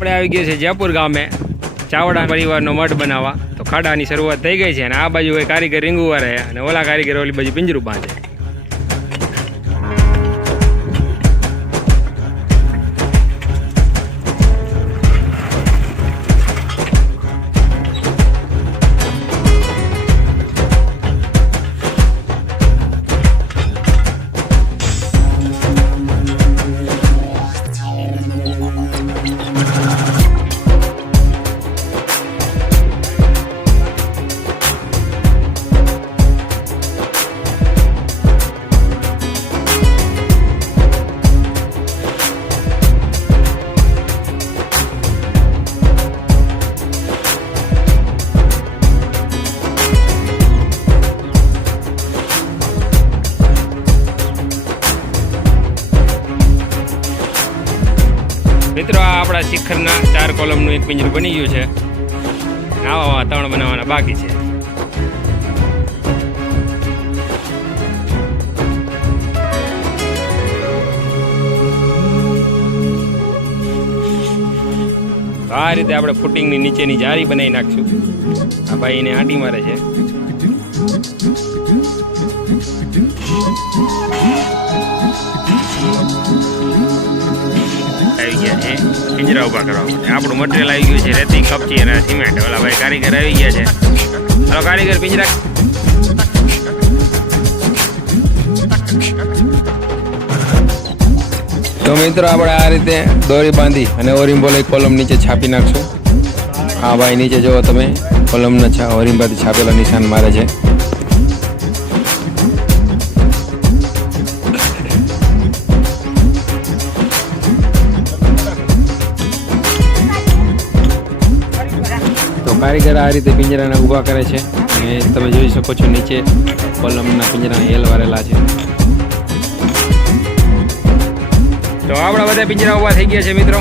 આપણે આવી ગયા છે જયપુર ગામે ચાવડા પરિવારનો મઠ બનાવવા. તો ખાડાની શરૂઆત થઈ ગઈ છે અને આ બાજુ કોઈ કારીગર રીંગુવા રહ્યા અને ઓલા કારીગર ઓલી બાજુ પિંજરું બાંધે. મિત્રો આ આપણા શિખરના 4 કોલમનું એક પિંજરું બની ગયું છે. આવા 3 બનાવવાના બાકી છે. તો આ રીતે આપણે ફૂટિંગની નીચેની જારી બનાવી નાખશું. આ ભાઈ એને આંટી મારે છે. આવી ગયા છે પિંજરા ઉભા કરવા માટે. આપણું મટીરિયલ આવી ગયું છે રેતી, કપચી અને સિમેન્ટ. ઓલા ભાઈ કારીગર આવી ગયા છે. ચાલો કારીગર પિંજરા. તો મિત્રો આપણે આ રીતે દોરી બાંધી અને ઓરિમ્બોલ એક કોલમ નીચે છાપી નાખશું. હા ભાઈ નીચે જુઓ તમે કોલમના ઓરિમ્બાથી છાપેલા નિશાન મારે છે. કારીગર આ રીતે પિંજરાને ઊભા કરે છે અને તમે જોઈ શકો છો નીચે કોલમના પિંજરાને હેલ વારેલા છે. તો આપણા બધા પિંજરા ઊભા થઈ ગયા છે મિત્રો.